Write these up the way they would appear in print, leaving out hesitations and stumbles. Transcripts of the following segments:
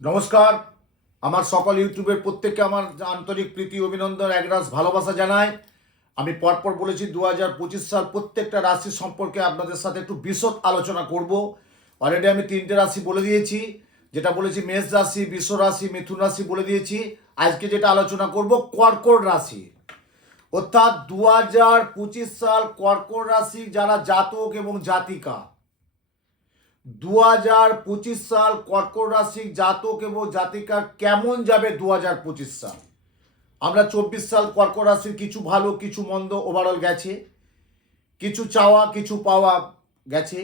নমস্কার। আমার সকল ইউটিউবের প্রত্যেককে আমার আন্তরিক প্রীতি অভিনন্দন একরাশ ভালোবাসা জানাই। আমি পরপর বলেছি 2025 সাল প্রত্যেকটা রাশি সম্পর্কে আপনাদের সাথে একটু বিশদ আলোচনা করব। অলরেডি আমি 3টে রাশি বলে দিয়েছি, যেটা বলেছি মেষ রাশি, বৃষ রাশি, মিথুন রাশি বলে দিয়েছি। আজকে যেটা আলোচনা করব কর্কট রাশি, অর্থাৎ 2025 সাল কর্কট রাশি যারা জাতক এবং জাতিকা, 2025 সাল কর্কট রাশি জাতক এবং জাতিকার কেমন যাবে 2025 সাল। আমরা 24 সাল কর্কট রাশির কিছু ভালো কিছু মন্দ ওভারঅল গেছে, কিছু চাওয়া কিছু পাওয়া গেছে,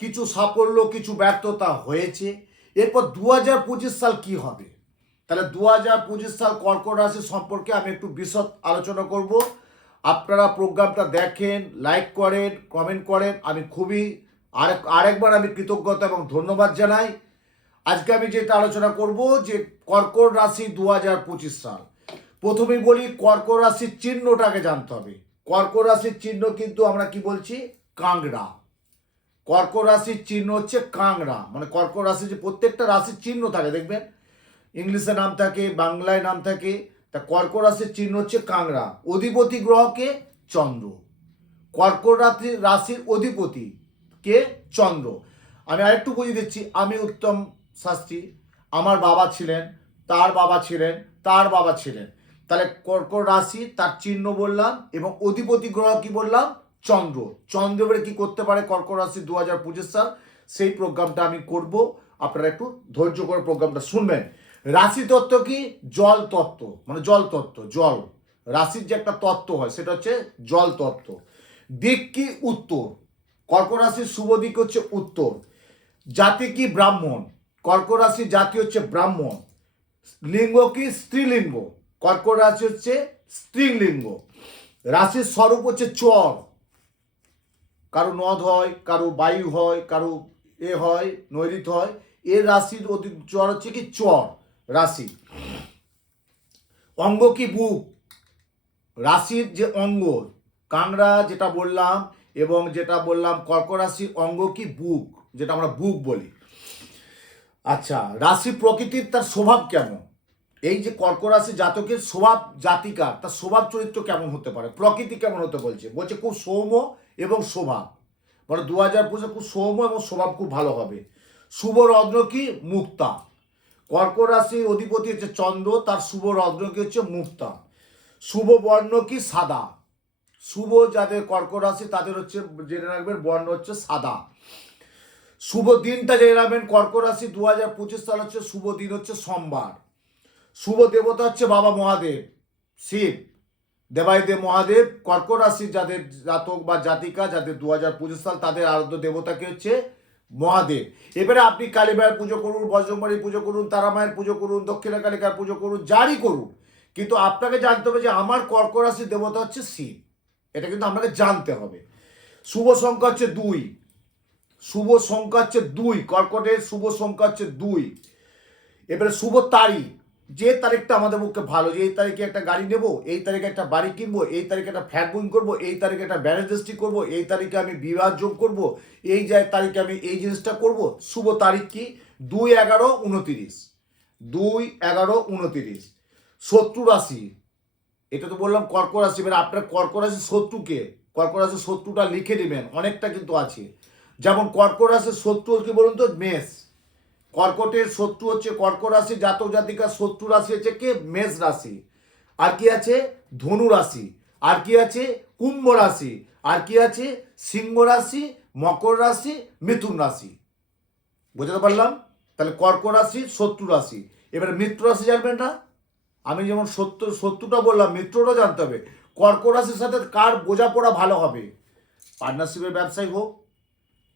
কিছু সাফল্য কিছু ব্যর্থতা হয়েছে। এরপর 2025 সাল কি হবে, তাহলে 2025 সাল কর্কট রাশি সম্পর্কে আমি একটু বিশদ আলোচনা করব। আপনারা প্রোগ্রামটা দেখেন, লাইক করেন, কমেন্ট করেন, আমি খুবই আরেকবার আমি কৃতজ্ঞতা এবং ধন্যবাদ জানাই। আজকে আমি যেটা আলোচনা করব যে কর্কট রাশি 2025 সাল। প্রথমেই বলি কর্কট রাশির চিহ্নটাকে জানতে হবে। কর্কট রাশির চিহ্ন কিন্তু আমরা কি বলছি, কাংড়া। কর্কট রাশির চিহ্ন হচ্ছে কাংড়া, মানে কর্কট রাশির যে প্রত্যেকটা রাশির চিহ্ন থাকে, দেখবেন ইংলিশে নাম থাকে, বাংলায় নাম থাকে। তা কর্কট রাশির চিহ্ন হচ্ছে কাংড়া। অধিপতি গ্রহকে চন্দ্র। কর্কট রাশির অধিপতি কে চন্দ্র। আমি আরেকটু বুঝিয়ে দিচ্ছি। আমি উত্তম শাস্ত্রী, আমার বাবা ছিলেন, তার বাবা ছিলেন, তার বাবা ছিলেন। তাহলে কর্কট রাশি তার চিহ্ন বললাম এবং অধিপতি গ্রহ কি বললাম, চন্দ্র। চন্দ্র এবারে কি করতে পারে কর্কট রাশি 2025 সাল, সেই প্রোগ্রামটা আমি করব। আপনারা একটু ধৈর্য করে প্রোগ্রামটা শুনবেন। রাশি তত্ত্ব কি, জল তত্ত্ব, মানে জল তত্ত্ব। জল রাশির যে একটা তত্ত্ব হয় সেটা হচ্ছে জল তত্ত্ব। দিক কি, উত্তর। কর্কট রাশির শুভ দিক হচ্ছে উত্তর। জাতি কি, ব্রাহ্মণ। কর্কট রাশির জাতি হচ্ছে ব্রাহ্মণ। লিঙ্গ কি, স্ত্রীলিঙ্গ। কর্কট রাশি হচ্ছে স্ত্রীলিঙ্গ। রাশির স্বরূপ হচ্ছে চর। কারো নদ হয়, কারো বায়ু হয়, কারো হয় নৈরিত হয়। এর রাশির চর হচ্ছে কি চর রাশি। অঙ্গ কি, বুক। রাশির যে অঙ্গ, কাংড়া যেটা বললাম এবং যেটা বললাম কর্কট রাশির অঙ্গ কি, বুক, যেটা আমরা বুক বলি। আচ্ছা, রাশি প্রকৃতির তার স্বভাব কেমন। এই যে কর্কট রাশি জাতকের স্বভাব, জাতিকার তার স্বভাব চরিত্র কেমন হতে পারে, প্রকৃতি কেমন হতে বলছে খুব সৌম্য এবং স্বভাব। মানে 2025 খুব সৌম্য এবং স্বভাব খুব ভালো হবে। শুভ রত্ন কি, মুক্তা। কর্কট রাশির অধিপতি হচ্ছে চন্দ্র, তার শুভ রত্ন কি হচ্ছে মুক্তা। শুভ বর্ণ কি, সাদা। শুভ যাদের কর্কট রাশি তাদের হচ্ছে জেনে রাখবেন বর্ণ হচ্ছে সাদা। শুভ দিনটা জেনে রাখবেন কর্কট রাশি 2025 সাল হচ্ছে শুভ দিন হচ্ছে সোমবার। শুভ দেবতা হচ্ছে বাবা মহাদেব, শিব, দেবাইদেব মহাদেব। কর্কট রাশির যাদের জাতক বা জাতিকা যাদের 2025 সাল, তাদের আরাধ্য দেবতাকে হচ্ছে মহাদেব। এবারে আপনি কালীবাইয়ের পুজো করুন, বজ্রমারীর পুজো করুন, তারামায়ের পুজো করুন, দক্ষিণা কালিকার পুজো করুন, যারই করুন, কিন্তু আপনাকে জানতে হবে যে আমার কর্কট রাশির দেবতা হচ্ছে শিব। এটা কিন্তু আপনাকে জানতে হবে। শুভ সংখ্যা হচ্ছে 2। শুভ সংখ্যা হচ্ছে 2। কর্কটের শুভ সংখ্যা হচ্ছে 2। এবারে শুভ তারিখ, যে তারিখটা আমাদের পক্ষে ভালো, যে এই তারিখে একটা গাড়ি নেব, এই তারিখে একটা বাড়ি কিনবো, এই তারিখে একটা ফ্ল্যাট বুকিং করবো, এই তারিখে একটা ব্যারেজ রেজিস্ট্রি করবো, এই তারিখে আমি বিবাহ যোগ করবো, এই তারিখে আমি এই জিনিসটা করব। শুভ তারিখ কি, 2-11-29। 2-11-29। শত্রু রাশি, এটা তো বললাম কর্কট রাশি। এবার আপনার কর্কট রাশির শত্রুকে, কর্কট রাশির শত্রুটা লিখে নেবেন, অনেকটা কিন্তু আছে। যেমন কর্কট রাশির শত্রু কি বলুন তো, মেষ। কর্কটের শত্রু হচ্ছে কর্কট রাশি জাতক জাতিকার শত্রু রাশি হচ্ছে কে, মেষ রাশি। আর কি আছে, ধনু রাশি। আর কি আছে, কুম্ভ রাশি। আর কি আছে, সিংহ রাশি, মকর রাশি, মিথুন রাশি। বুঝতে পারলাম। তাহলে কর্কট রাশি শত্রু রাশি। এবারে মিত্র রাশি জানবেন না, আমি যেমন শত্রুটা বললাম, মিত্রটা জানতে হবে। কর্কট রাশির সাথে কার বোঝাপড়া ভালো হবে, পার্টনারশিপের ব্যবসায়ী হোক,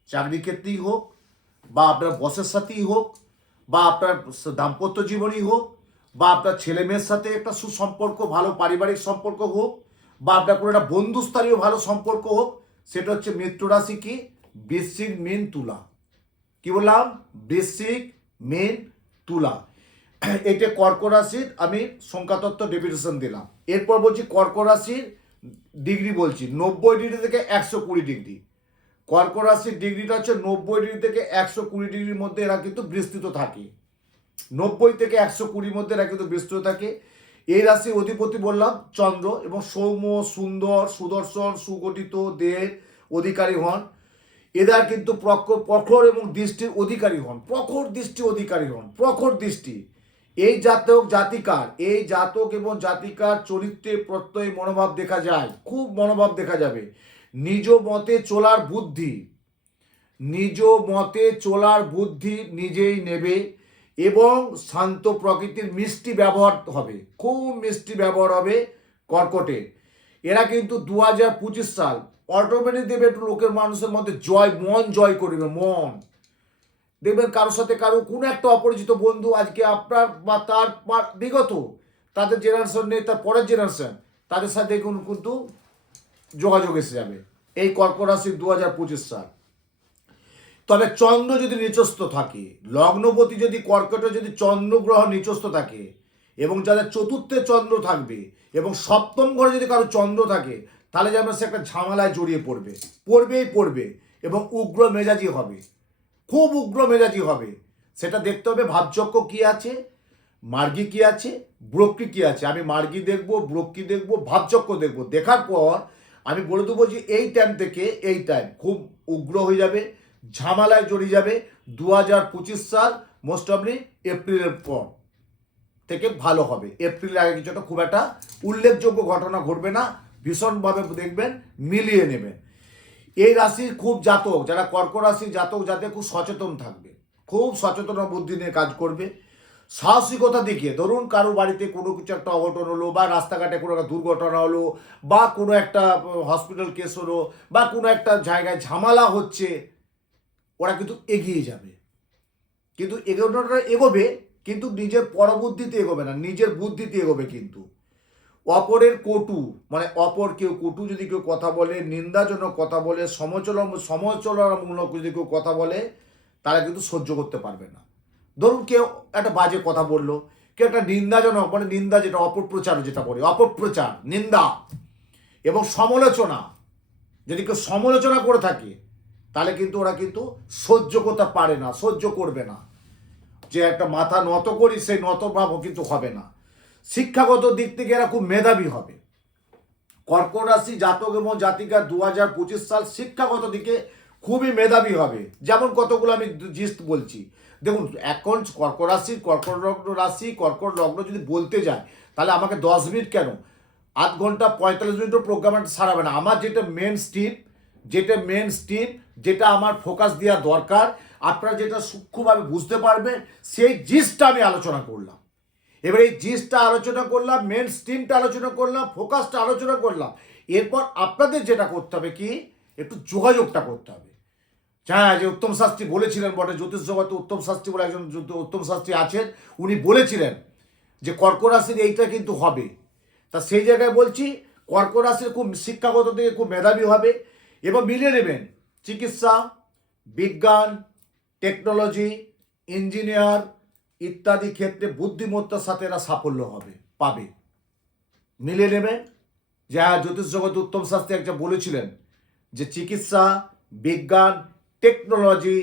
চাকরি ক্ষেত্রেই হোক, বা আপনার বসের সাথেই হোক, বা আপনার দাম্পত্য জীবনই হোক, বা আপনার ছেলে মেয়ের সাথে একটা সুসম্পর্ক, ভালো পারিবারিক সম্পর্ক হোক, বা আপনার কোনো একটা বন্ধুস্থানীয় ভালো সম্পর্ক হোক, সেটা হচ্ছে মিত্র রাশি কি, বৃশ্চিক, মীন, তুলা। কি বললাম, বৃশ্চিক, মীন, তুলা। এটা কর্কট রাশির আমি সংখ্যাতত্ত্ব ডেফিনেশন দিলাম। এরপর বলছি কর্কট রাশির ডিগ্রি, বলছি 90 ডিগ্রি থেকে 120 ডিগ্রি। কর্কট রাশির ডিগ্রিটা হচ্ছে 90 ডিগ্রি থেকে 120 ডিগ্রির মধ্যে এরা কিন্তু বিস্তৃত থাকে। 90 থেকে 120 মধ্যে এরা কিন্তু ব্যস্ত থাকে। এই রাশির অধিপতি বললাম চন্দ্র, এবং সৌম্য, সুন্দর, সুদর্শন, সুগঠিত দেহের অধিকারী হন। এরা কিন্তু প্রখর এবং দৃষ্টির অধিকারী হন, প্রখর দৃষ্টি অধিকারী হন, প্রখর দৃষ্টি। এই জাতক এবং জাতিকার চরিত্রে প্রত্যয় মনোভাব দেখা যায়, খুব মনোভাব দেখা যাবে। নিজ মতে চলার বুদ্ধি নিজেই নেবে, এবং শান্ত প্রকৃতির মিষ্টি ব্যবহার হবে, খুব মিষ্টি ব্যবহার হবে কর্কটে। এরা কিন্তু 2025 সাল অটোমেটিক দেবে একটু লোকের মানুষের মধ্যে মন জয় করবে, মন দেখবেন কারোর সাথে কোনো একটা অপরিচিত বন্ধু আজকে আপনার বা তার বিগত তাদের জেনারেশন নেই, তার পরের জেনারেশন, তাদের সাথে কিন্তু যোগাযোগ এসে যাবে এই কর্কট রাশির 2025 সাল। তবে চন্দ্র যদি নিচস্থ থাকে, লগ্নপতি যদি কর্কটে যদি চন্দ্রগ্রহ নিচস্থ থাকে, এবং যাদের চতুর্থে চন্দ্র থাকবে এবং সপ্তম ঘরে যদি কারো চন্দ্র থাকে, তাহলে যেন সে একটা ঝামেলায় জড়িয়ে পড়বে এবং উগ্র মেজাজি হবে, খুব উগ্র মেজাজি হবে। সেটা দেখতে হবে ভাবচক্র কি আছে, মার্গী কি আছে, ব্রক্কি কি আছে। আমি মার্গী দেখবো, ব্রক্কি দেখবো, ভাবচক্র দেখবো। দেখার পর আমি বলে দেবো যে এই টাইম থেকে এই টাইম খুব উগ্র হয়ে যাবে, ঝামেলায় জড়িয়ে যাবে। 2025 সাল মোস্ট অফলি এপ্রিলের পর থেকে ভালো হবে। এপ্রিলের আগে কিছু একটা খুব একটা উল্লেখযোগ্য ঘটনা ঘটবে না, ভীষণভাবে দেখবেন মিলিয়ে নেবেন। এই রাশির খুব জাতক যারা কর্কট রাশির জাতক যাতে খুব সচেতন থাকবে, খুব সচেতন বুদ্ধি নিয়ে কাজ করবে, সাহসিকতা দেখিয়ে। ধরুন কারো বাড়িতে কোনো কিছু একটা অঘটন হলো, বা রাস্তাঘাটে কোনো একটা দুর্ঘটনা হলো, বা কোনো একটা হসপিটাল কেস হলো, বা কোনো একটা জায়গায় ঝামেলা হচ্ছে, ওরা কিন্তু এগিয়ে যাবে। কিন্তু এগোবে, কিন্তু নিজের পরবুদ্ধিতে এগোবে না, নিজের বুদ্ধিতে এগোবে। কিন্তু অপরের অপর কেউ কটু যদি কেউ কথা বলে, নিন্দাজনক কথা বলে, সমালোচনামূলক যদি কেউ কথা বলে, তারা কিন্তু সহ্য করতে পারবে না। ধরুন কেউ একটা বাজে কথা বললো, কেউ একটা নিন্দাজনক নিন্দা যেটা অপপ্রচার যেটা বলে, অপপ্রচার, নিন্দা এবং সমালোচনা, যদি কেউ সমালোচনা করে থাকে, তাহলে কিন্তু ওরা কিন্তু সহ্য করতে পারে না, সহ্য করবে না। যে একটা মাথা নত করি, সেই নত ভাবও কিন্তু হবে না। শিক্ষাগত দিক থেকে এরা খুব মেধাবী হবে। কর্কট রাশি জাতক এবং জাতিকা 2025 সাল শিক্ষাগত দিকে খুবই মেধাবী হবে। যেমন কতগুলো আমি জিস্ট বলছি, দেখুন এখন কর্কট লগ্ন যদি বলতে যায়, তাহলে আমাকে 10 মিনিট কেন, আধ ঘন্টা 45 মিনিটও প্রোগ্রামটা সারাবে না। আমার যেটা মেন স্ট্রিম, যেটা আমার ফোকাস দেওয়া দরকার, আপনারা যেটা সূক্ষ্মভাবে বুঝতে পারবেন, সেই জিস্টটা আমি আলোচনা করলাম। এবার এই জিস্টটা আলোচনা করলাম, মেন স্ট্রিমটা আলোচনা করলাম, ফোকাসটা আলোচনা করলাম। এরপর আপনাদের যেটা করতে হবে কি, একটু যোগাযোগটা করতে হবে। হ্যাঁ, যে উত্তম শাস্ত্রী বলেছিলেন বটে, জ্যোতিষ জগতে উত্তম শাস্ত্রী বলে একজন উত্তম শাস্ত্রী আছেন, উনি বলেছিলেন যে কর্কট রাশির এইটা কিন্তু হবে। তা সেই জায়গায় বলছি কর্কট রাশির খুব শিক্ষাগত দিকে খুব মেধাবী হবে, এবং মিলিয়ে নেবেন চিকিৎসা, বিজ্ঞান, টেকনোলজি, ইঞ্জিনিয়ার ইত্যাদি ক্ষেত্রে বুদ্ধিমত্তার সাথে এরা সাফল্য পাবে। মিলিয়ে নেবেন যে হ্যাঁ, জ্যোতিষ জগৎ উত্তম শাস্ত্রী একটা বলেছিলেন যে চিকিৎসা, বিজ্ঞান, টেকনোলজি,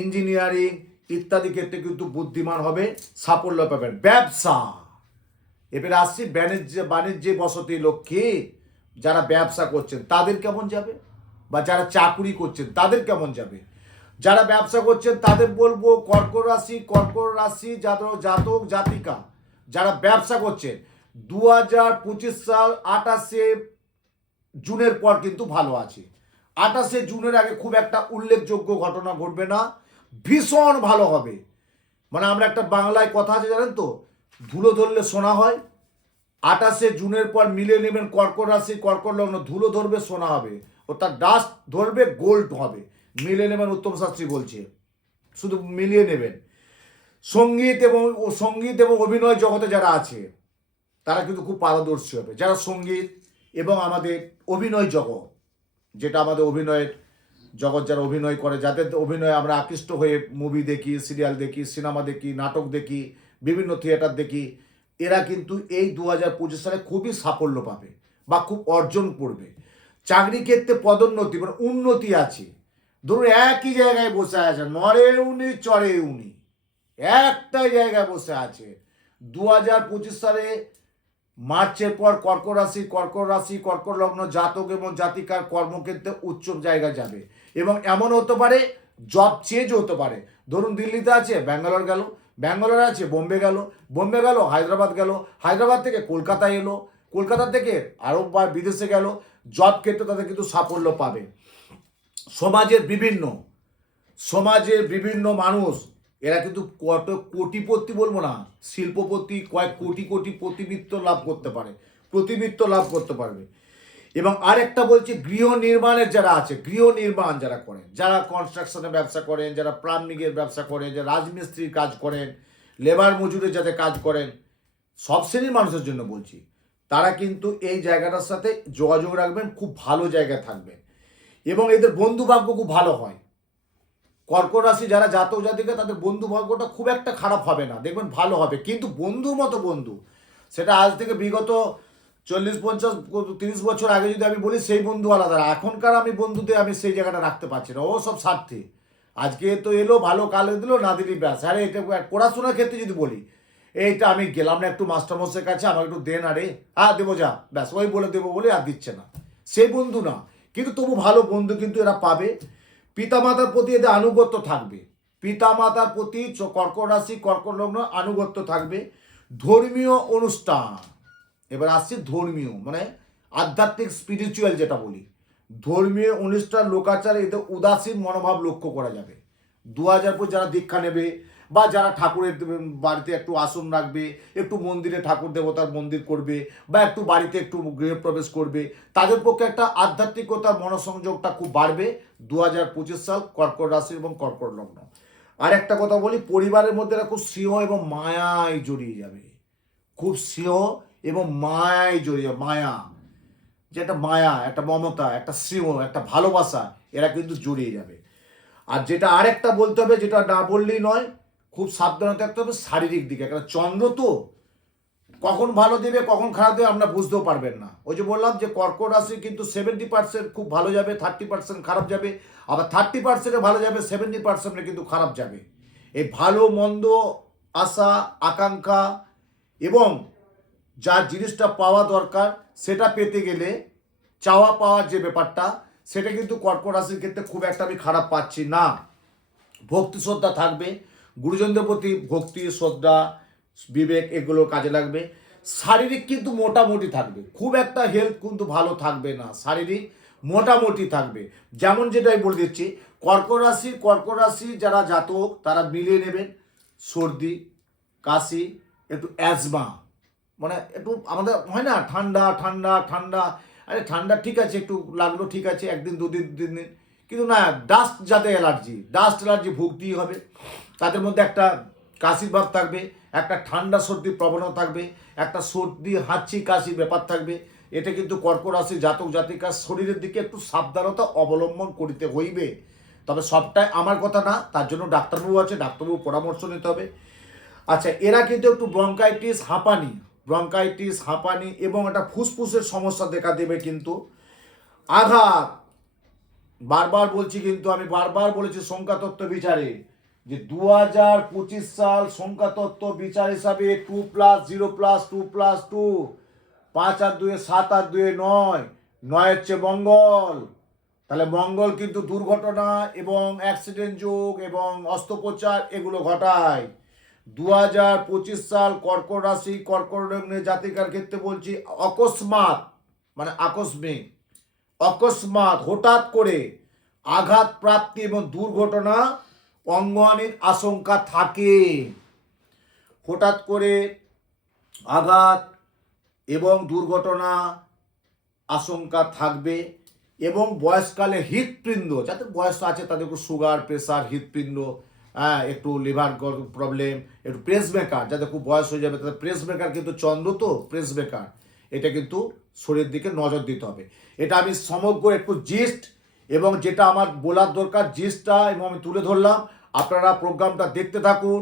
ইঞ্জিনিয়ারিং ইত্যাদি ক্ষেত্রে কিন্তু বুদ্ধিমান হবে, সাফল্য পাবেন। ব্যবসা, এবারে আসছি বাণিজ্যে বসতি লক্ষ্মী, যারা ব্যবসা করছেন তাদের কেমন যাবে, বা যারা চাকুরি করছেন তাদের কেমন যাবে। যারা ব্যবসা করছেন তাদের বলবো কর্কট রাশি জাতক জাতিকা যারা ব্যবসা করছেন 2025 সাল 28শে জুনের পর কিন্তু ভালো আছে। 28শে জুনের আগে খুব একটা উল্লেখযোগ্য ঘটনা ঘটবে না, ভীষণ ভালো হবে। আমরা একটা বাংলায় কথা আছে জানেন তো, ধুলো ধরলে সোনা হয়। 28শে জুনের পর মিলিয়ে নেবেন কর্কট রাশি কর্কট লগ্ন, ধুলো ধরবে সোনা হবে, ও তার ডাস্ট ধরবে গোল্ড হবে। মিলিয়ে নেবেন, উত্তম শাস্ত্রী বলছে, শুধু মিলিয়ে নেবেন। সঙ্গীত এবং অভিনয় জগতে যারা আছে তারা কিন্তু খুব পারদর্শী হবে। যারা সঙ্গীত এবং আমাদের অভিনয় জগৎ, যেটা আমাদের অভিনয়ের জগৎ, যারা অভিনয় করে, যাদের অভিনয়ে আমরা আকৃষ্ট হয়ে মুভি দেখি, সিরিয়াল দেখি, সিনেমা দেখি, নাটক দেখি, বিভিন্ন থিয়েটার দেখি, এরা কিন্তু এই 2025 সালে খুবই সাফল্য পাবে বা খুব অর্জন করবে। চাকরি ক্ষেত্রে পদোন্নতি উন্নতি আছে। ধরুন একই জায়গায় বসে আছে, নড়ে উনি চড়ে উনি, একটাই জায়গায় বসে আছে। 2025 সালে মার্চের পর কর্কট লগ্ন জাতক এবং জাতিকার কর্মক্ষেত্রে উচ্চ জায়গায় যাবে, এবং এমন হতে পারে জব চেঞ্জ হতে পারে। ধরুন দিল্লিতে আছে, ব্যাঙ্গালোর গেল, ব্যাঙ্গালোর আছে, বোম্বে গেল, বোম্বে গেল, হায়দ্রাবাদ গেল, হায়দ্রাবাদ থেকে কলকাতা এলো, কলকাতা থেকে আরও বা বিদেশে গেল, জব ক্ষেত্রে তাদের কিন্তু সাফল্য পাবে। সমাজের বিভিন্ন মানুষ এরা কিন্তু কত কোটিপতি বলবো না, শিল্পপতি, কয়েক কোটি কোটি প্রতিনিধিত্ব লাভ করতে পারবে। এবং আরেকটা বলছি, গৃহ নির্মাণের যারা আছে, গৃহ নির্মাণ যারা করেন, যারা কনস্ট্রাকশনের ব্যবসা করেন, যারা প্লাম্বিংয়ের ব্যবসা করেন, যারা রাজমিস্ত্রির কাজ করেন, লেবার মজুরের যাতে কাজ করেন, সব শ্রেণীর মানুষের জন্য বলছি, তারা কিন্তু এই জায়গাটার সাথে যোগাযোগ রাখবেন, খুব ভালো জায়গায় থাকবেন, এবং এদের বন্ধু ভাগ্য খুব ভালো হয়। কর্কট রাশি যারা জাতক জাতিকা, তাদের বন্ধু ভাগ্যটা খুব একটা খারাপ হবে না, দেখবেন ভালো হবে। কিন্তু বন্ধুর মতো বন্ধু, সেটা আজ থেকে বিগত 40, 50, 30 বছর আগে যদি আমি বলি, সেই বন্ধু আলাদা। এখনকার আমি বন্ধুদের আমি সেই জায়গাটা রাখতে পারছি না, ও সব স্বার্থে। আজকে তো এলো ভালো, কালে দিল না দিলি ব্যাস। আরে এটা পড়াশোনার ক্ষেত্রে যদি বলি, এইটা আমি গেলাম না একটু মাস্টারমশাইয়ের কাছে, আমাকে একটু দেন, আরে দেবো যা, ব্যাস ওই বলে দেবো বলে আর দিচ্ছে না, সেই বন্ধু না। কিন্তু তবু ভালো বন্ধু কিন্তু এরা পাবে। পিতামাতার প্রতি এদের আনুগত্য থাকবে, পিতামাতার প্রতি কর্কট রাশি কর্কট লগ্ন আনুগত্য থাকবে। ধর্মীয় অনুষ্ঠান, এবার আসছে ধর্মীয় মানে আধ্যাত্মিক স্পিরিচুয়াল যেটা বলি, ধর্মীয় অনুষ্ঠান লোকাচারে এদের উদাসীন মনোভাব লক্ষ্য করা যাবে। 2000 পর যারা দীক্ষা নেবে, বা যারা ঠাকুরের বাড়িতে একটু আসন রাখবে, একটু মন্দিরে ঠাকুর দেবতার মন্দির করবে, বা একটু বাড়িতে একটু গৃহপ্রবেশ করবে, তাদের পক্ষে একটা আধ্যাত্মিকতার মনোসংযোগটা খুব বাড়বে 2025 সাল কর্কট রাশি এবং কর্কট লগ্ন। আর একটা কথা বলি, পরিবারের মধ্যে এরা খুব স্নেহ এবং মায়ায় জড়িয়ে যাবে, খুব স্নেহ এবং মায়ায় জড়িয়ে, মায়া যেটা মায়া, একটা মমতা, একটা স্নেহ, একটা ভালোবাসা, এরা কিন্তু জড়িয়ে যাবে। আর যেটা আরেকটা বলতে হবে, যেটা না বললেই নয়, খুব সাবধানে থাকতে হবে শারীরিক দিকে। একটা চন্দ্র তো কখন ভালো দেবে কখন খারাপ দেবে আমরা বুঝতেও পারবেন না। ওই যে বললাম যে কর্কট রাশি কিন্তু 70% খুব ভালো যাবে, 30% খারাপ যাবে, আবার 30% ভালো যাবে, 70% কিন্তু খারাপ যাবে। এই ভালো মন্দ আশা আকাঙ্ক্ষা এবং যার জিনিসটা পাওয়া দরকার সেটা পেতে গেলে চাওয়া পাওয়ার যে ব্যাপারটা, সেটা কিন্তু কর্কট রাশির ক্ষেত্রে খুব একটা আমি খারাপ পাচ্ছি না। ভক্তি শ্রদ্ধা থাকবে, গুরুজনদের প্রতি ভক্তি শ্রদ্ধা বিবেক এগুলো কাজে লাগবে। শারীরিক কিন্তু মোটামুটি থাকবে, খুব একটা হেলথ কিন্তু ভালো থাকবে না, শারীরিক মোটামুটি থাকবে। যেমন যেটাই বলে দিচ্ছি, কর্কট রাশি যারা জাতক তারা মিলিয়ে নেবেন সর্দি কাশি, একটু অ্যাজমা, মানে একটু আমাদের হয় না ঠান্ডা ঠান্ডা ঠান্ডা, আরে ঠান্ডা ঠিক আছে একটু লাগলো, ঠিক আছে একদিন দুদিন 3 দিন, কিন্তু না ডাস্ট যাতে ডাস্ট অ্যালার্জি ভুগতেই হবে। তাদের মধ্যে একটা কাশির ভাব থাকবে, একটা ঠান্ডা সর্দির প্রবণতা থাকবে, একটা সর্দি হাঁচি কাশির ব্যাপার থাকবে। এটা কিন্তু কর্কট রাশি জাতক জাতিকার শরীরের দিকে একটু সাবধানতা অবলম্বন করিতে হইবে। তবে সবটাই আমার কথা না, তার জন্য ডাক্তারবাবু আছে, ডাক্তারবাবু পরামর্শ নিতে হবে। আচ্ছা, এরা কিন্তু একটু ব্রঙ্কাইটিস হাঁপানি এবং একটা ফুসফুসের সমস্যা দেখা দেবে। কিন্তু আঘাত, বারবার বলছি, কিন্তু আমি বারবার বলেছি সংখ্যাতত্ত্ব বিচারে যে 2025 সাল সংখ্যাতত্ত্ব বিচার হিসাবে 2+0+2+2, 5 আর 2 7 আর 2 9, 9 হচ্ছে মঙ্গল। তাহলে মঙ্গল কিন্তু দুর্ঘটনা এবং অ্যাক্সিডেন্ট যোগ এবং অস্ত্রোপচার এগুলো ঘটায়। 2025 সাল কর্কট রাশি কর্কট লগ্নের জাতিকার ক্ষেত্রে বলছি, অকস্মাৎ মানে অকস্মাৎ হঠাৎ করে আঘাত প্রাপ্তি এবং দুর্ঘটনা অঙ্গহানির আশঙ্কা থাকে। হঠাৎ করে আঘাত এবং দুর্ঘটনা আশঙ্কা থাকবে। এবং বয়সকালে হৃৎপিণ্ড, যাদের বয়স আছে তাদের একটু সুগার প্রেশার হৃৎপিণ্ড, একটু লিভার প্রবলেম, একটু প্রেসমেকার, যাদের খুব বয়স হয়ে যাবে তাদের প্রেসমেকার কিন্তু চন্দ্র তো প্রেসমেকার, এটা কিন্তু শরীরের দিকে নজর দিতে হবে। এটা আমি সমগ্র একটু জিস্ট এবং যেটা আমার বলার দরকার জিস্টটা এবং আমি তুলে ধরলাম। আপনারা প্রোগ্রামটা দেখতে থাকুন।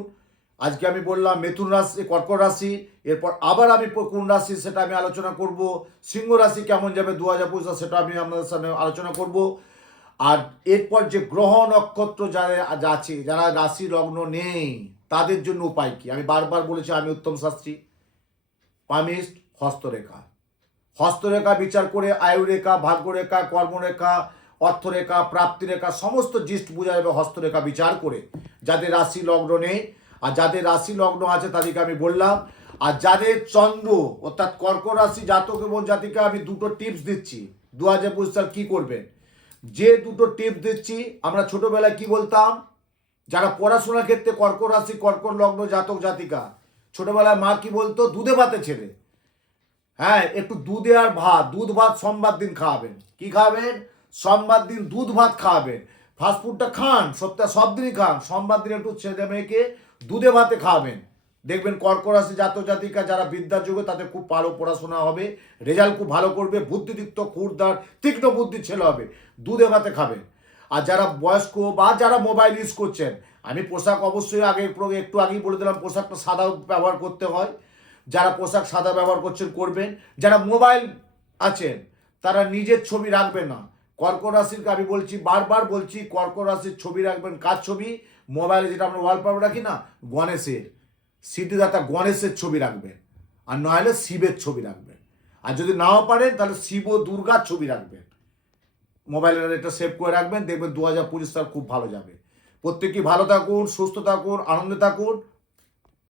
আজকে আমি বললাম মিথুন রাশি কর্কট রাশি, এরপর আবার আমি কোন রাশি সেটা আমি আলোচনা করব। সিংহ রাশি কেমন যাবে 2025 সেটা আমি আপনাদের সামনে আলোচনা করব। আর এরপর যে গ্রহ নক্ষত্র যারা আছে, যারা রাশি লগ্ন নেই, তাদের জন্য উপায় কি? আমি বারবার বলেছি আমি উত্তম শাস্ত্রী, পামিস্ট, হস্তরেখা। হস্তরেখা বিচার করে আয়ুরেখা, ভাগ্যরেখা, কর্মরেখা, অর্থরেখা, প্রাপ্তিরেখা সমস্ত জিস্ট বোঝা যাবে হস্তরেখা বিচার করে। যাদের রাশি লগ্ন নেই আর যাদের রাশি লগ্ন আছে তাদেরকে আমি বললাম। আর যাদের চন্দ্র অর্থাৎ কর্কট রাশি জাতক এবং জাতিকা আমি দুটো টিপস দিচ্ছি 2025 সাল কী করবেন। যে দুটো টিপস দিচ্ছি আমরা ছোটোবেলায় কি বলতাম, যারা পড়াশোনার ক্ষেত্রে কর্কট রাশি কর্কট লগ্ন জাতক জাতিকা, ছোটোবেলায় মা কি বলতো, দুধে ভাতে ছেড়ে, হ্যাঁ একটু দুধে আর ভাত, দুধ ভাত সোমবার দিন খাওয়াবেন। কি খাওয়াবেন? সোমবার দিন দুধ ভাত খাওয়াবেন। ফাস্টফুডটা খান, সপ্তাহে সব দিনই খান, সোমবার দিন একটু ছেলে মেয়েকে দুধে ভাতে খাওয়াবেন। দেখবেন কর্কট রাশি জাতক জাতিকা যারা বিদ্যার যুগে তাদের খুব ভালো পড়াশোনা হবে, রেজাল্ট খুব ভালো করবে, বুদ্ধিদীপ্ত ক্ষুরদার তীক্ষ্ণ বুদ্ধির ছেলে হবে। দুধে ভাতে খাবেন। আর যারা বয়স্ক বা যারা মোবাইল ইউজ করছেন, আমি পোশাক অবশ্যই একটু আগেই বলে দিলাম পোশাকটা সাদা ব্যবহার করতে হয়। যারা পোশাক সাদা ব্যবহার করছেন করবেন। যারা মোবাইল আছেন তারা নিজের ছবি রাখবেন না। কর্কট রাশির আমি বলছি, বারবার বলছি, কর্কট রাশির ছবি রাখবেন। কার ছবি? মোবাইলে যেটা আমরা ওয়ালপেপার রাখি না, গণেশের, সিদ্ধিদাতা গণেশের ছবি রাখবেন। আর নইলে শিবের ছবি রাখবেন। আর যদি নাও পারেন তাহলে শিব ও দুর্গার ছবি রাখবেন। মোবাইলের এটা সেভ করে রাখবেন, দেখবেন 2025 সাল খুব ভালো যাবে। প্রত্যেকেই ভালো থাকুন, সুস্থ থাকুন, আনন্দে থাকুন।